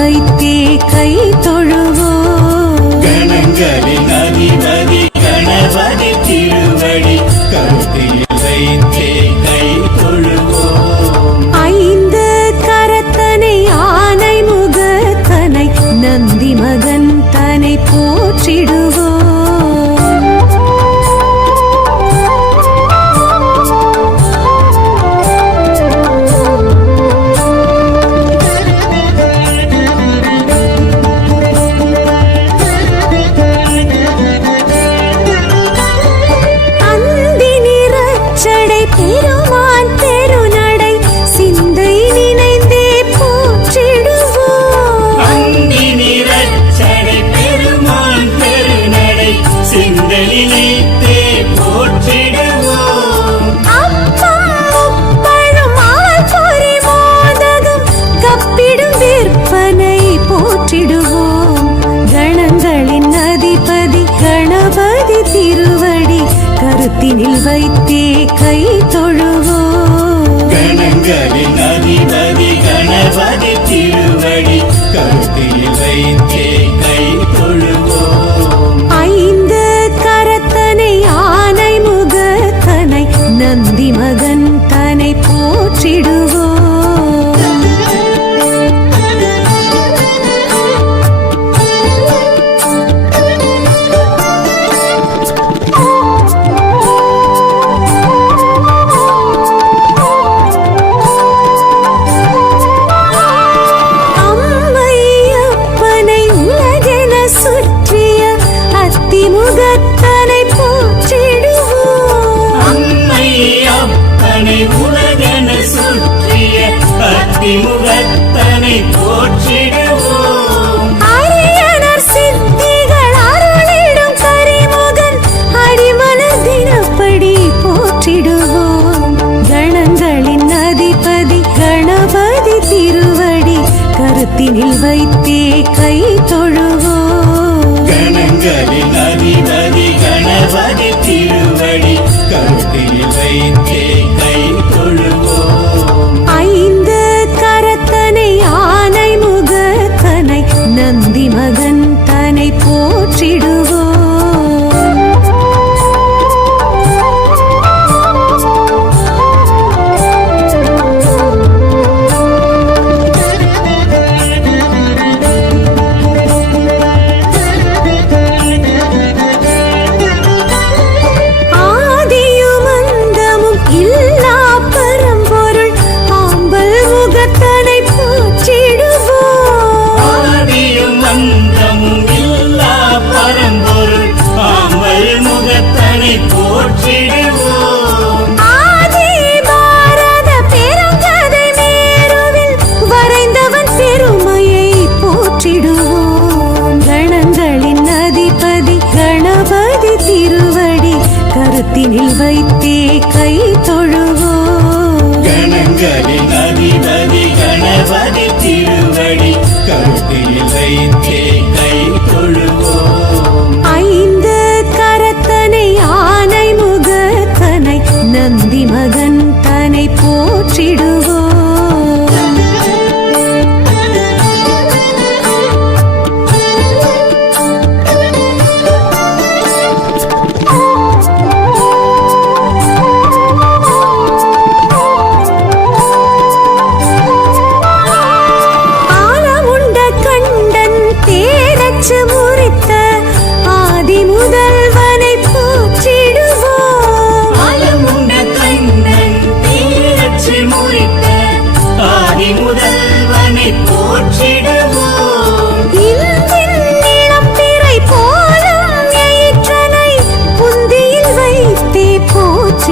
வைத்தே கை தொழுவோ. கணங்களின் வைத்தே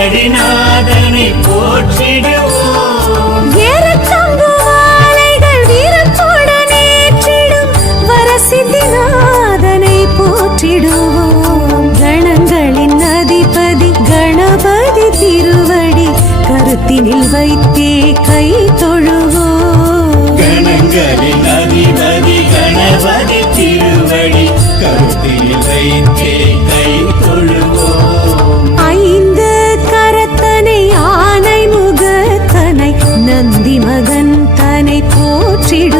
அரசடிநாதனை போற்றிடுவோம். ஏறக்கம்பு மாலைகள் வீரத்துடன் ஏற்றிடும் வரசித்திநாதனை போற்றிடுவோம். கணங்களின் அதிபதி கணபதி திருவடி கருத்தினில் வைத்தே கை தொழுவோம். கணங்களின் அதிபதி கணபதி திருவடி கருத்தில் வைத்தே கை போற்றிடுவோம்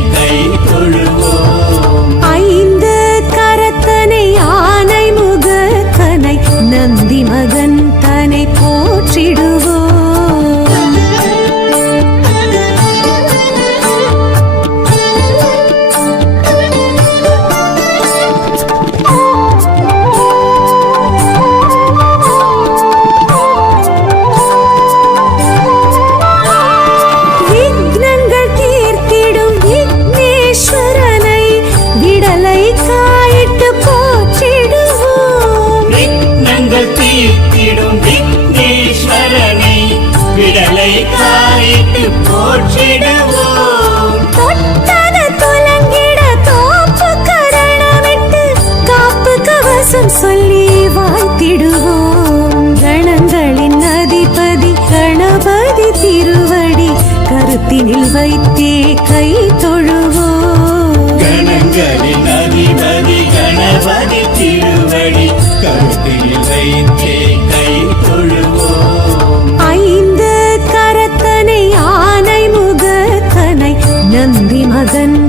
கண்ணில் வைத்தே கை தொழுவோ கணங்களின் அதிபதி கணபதி திருவடி கருத்தில் ஐந்து கரத்தனை ஆனை முகத்தனை நந்தி மகன்